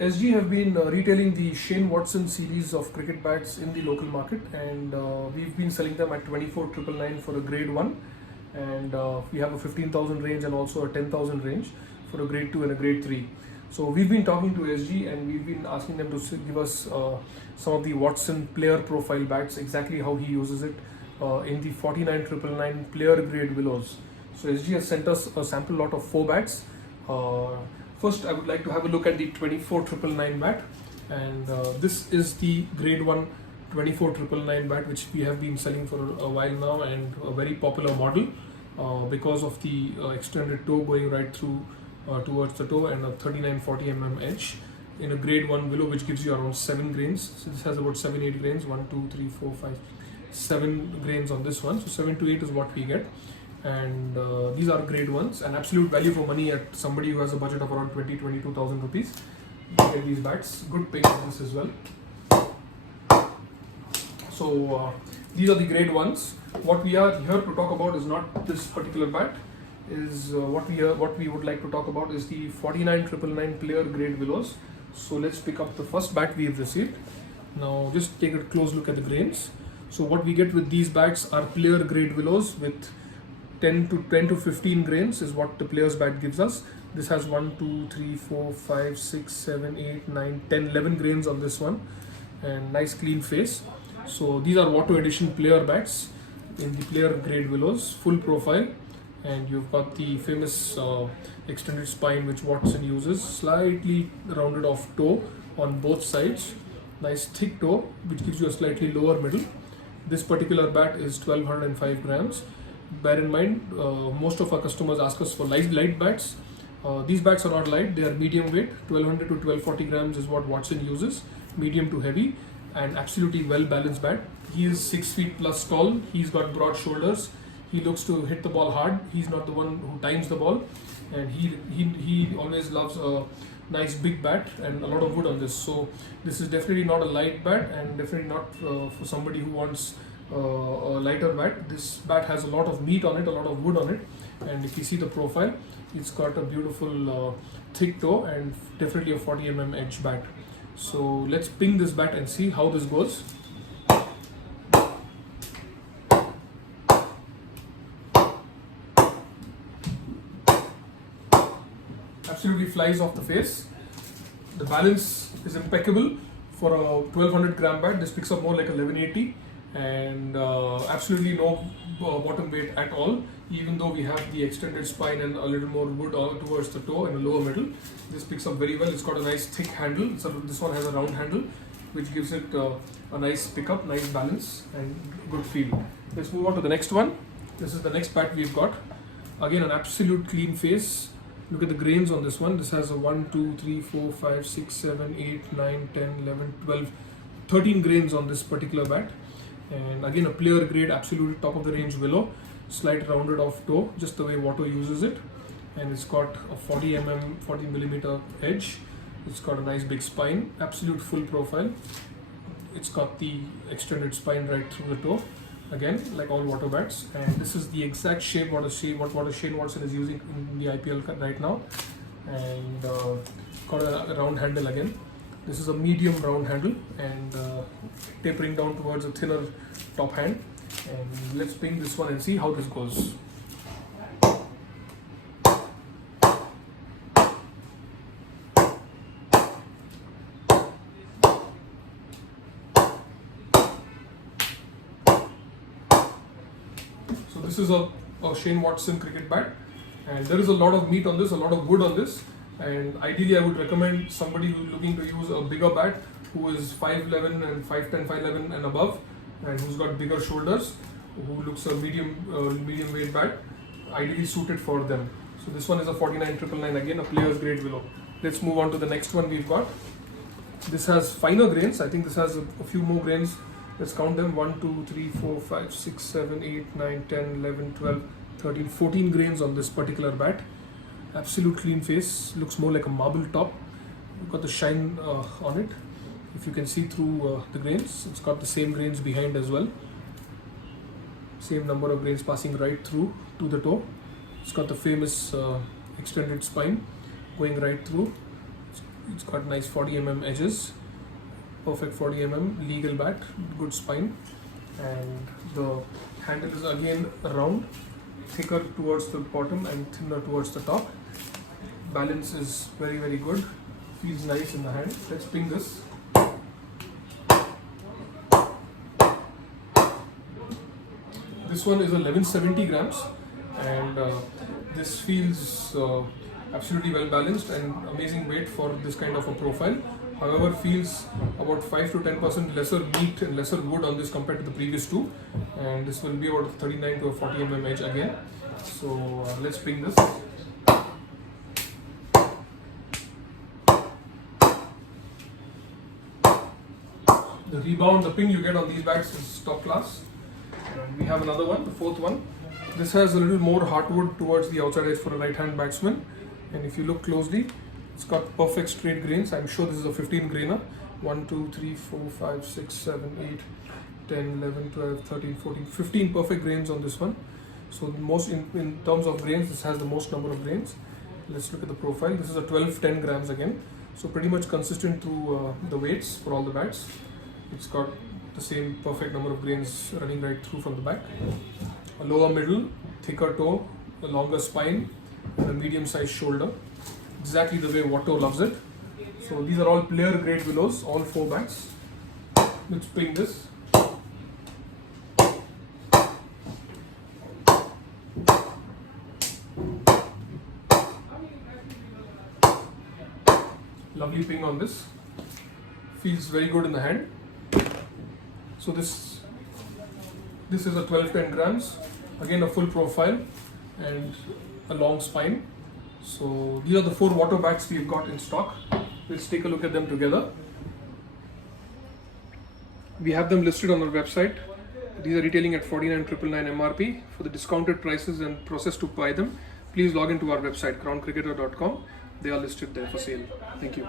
SG have been retailing the Shane Watson series of cricket bats in the local market, and we've been selling them at 24,999 for a grade 1, and we have a 15,000 range and also a 10,000 range for a grade 2 and a grade 3. So we've been talking to SG and we've been asking them to give us some of the Watson player profile bats, exactly how he uses it in the 49,999 player grade willows. So SG has sent us a sample lot of 4 bats. First, I would like to have a look at the 24,999 bat, and this is the grade 1 24,999 bat, which we have been selling for a while now, and a very popular model because of the extended toe going right through towards the toe, and a 3940 edge in a grade 1 willow, which gives you around 7 grains. So this has about 7-8 grains, 1 2 3 4 5 7 grains on this one, so 7 to 8 is what we get. And these are grade 1s, and absolute value for money at somebody who has a budget of around 22,000 rupees. Get these bats, good ping on this as well. So these are the grade 1s. What we are here to talk about is not this particular bat. Is what we would like to talk about is the 49,999 player grade willows. So let's pick up the first bat we have received. Now just take a close look at the grains. So what we get with these bats are player grade willows with 10 to 15 grains is what the player's bat gives us. This has 1 2 3 4 5 6 7 8 9 10 11 grains on this one, and nice clean face. So these are Watto edition player bats in the player grade willows, full profile, and you've got the famous extended spine which Watson uses, slightly rounded off toe on both sides, nice thick toe which gives you a slightly lower middle. This particular bat is 1205 grams. Bear in mind, most of our customers ask us for light bats. These bats are not light, they are medium weight. 1200 to 1240 grams is what Watson uses, medium to heavy, and absolutely well balanced bat. He is 6 feet plus tall, he's got broad shoulders, he looks to hit the ball hard, he's not the one who times the ball, and he always loves a nice big bat and a lot of wood on this. So this is definitely not a light bat, and definitely not for somebody who wants a lighter bat. This bat has a lot of meat on it, a lot of wood on it, and if you see the profile, it's got a beautiful thick toe and definitely a 40 edge bat. So let's ping this bat and see how this goes. Absolutely flies off the face. The balance is impeccable for a 1200 gram bat. This picks up more like 1180, and absolutely no bottom weight at all, even though we have the extended spine and a little more wood towards the toe and a lower middle. This picks up very well. It's got a nice thick handle, so this one has a round handle which gives it a nice pickup, nice balance and good feel. Let's move on to the next one. This is the next bat we've got. Again, an absolute clean face. Look at the grains on this one. This has a 1 2 3 4 5 6 7 8 9 10 11 12 13 grains on this particular bat. And again, a player grade, absolute top of the range willow, slight rounded off toe, just the way Watto uses it. And it's got a 40 millimeter edge. It's got a nice big spine, absolute full profile. It's got the extended spine right through the toe, again like all Watto bats. And this is the exact shape what Shane Watson is using in the IPL right now. And got a round handle again. This is a medium round handle and tapering down towards a thinner top hand. And let's ping this one and see how this goes. So this is a Shane Watson cricket bat, and there is a lot of meat on this, a lot of wood on this. And ideally I would recommend somebody who's looking to use a bigger bat, who is 5'11 and 5'10, 5'11 and above, and who's got bigger shoulders, who looks a medium weight bat, ideally suited for them. So this one is a 49,999, again a player's grade willow. Let's move on to the next one we've got. This has finer grains. I think this has a few more grains. Let's count them. 1 2 3 4 5 6 7 8 9 10 11 12 13 14 grains on this particular bat. Absolute clean face, looks more like a marble top. You've got the shine on it. If you can see through the grains, it's got the same grains behind as well. Same number of grains passing right through to the toe. It's got the famous extended spine going right through. It's got nice 40 edges, perfect 40 legal bat, good spine, and the handle is again round, thicker towards the bottom and thinner towards the top. Balance is very good, feels nice in the hand. Let's ping this. This one is 1170 grams, and this feels absolutely well balanced and amazing weight for this kind of a profile. However, feels about 5 to 10% lesser meat and lesser wood on this compared to the previous two, and this will be about a 39 to a 40 edge again. So let's bring this. The rebound, the ping you get on these bats is top class. And we have another one, the fourth one. This has a little more hardwood towards the outside edge for a right-hand batsman. And if you look closely, it's got perfect straight grains. I'm sure this is a 15 grainer. 1, 2, 3, 4, 5, 6, 7, 8, 10, 11, 12, 13, 14, 15 perfect grains on this one. So the most in terms of grains, this has the most number of grains. Let's look at the profile. This is a 1210 grams again. So pretty much consistent through the weights for all the bats. It's got the same perfect number of grains running right through from the back. A lower middle, thicker toe, a longer spine, and a medium-sized shoulder. Exactly the way Watto loves it. So these are all player grade willows, all 4 bats. Let's ping this. Lovely ping on this. Feels very good in the hand. So this is a 1210 grams, again a full profile and a long spine. So these are the 4 Watto bats we've got in stock. Let's take a look at them together. We have them listed on our website. These are retailing at 49,999 MRP. For the discounted prices and process to buy them, please log into our website crowncricketer.com. They are listed there for sale. Thank you.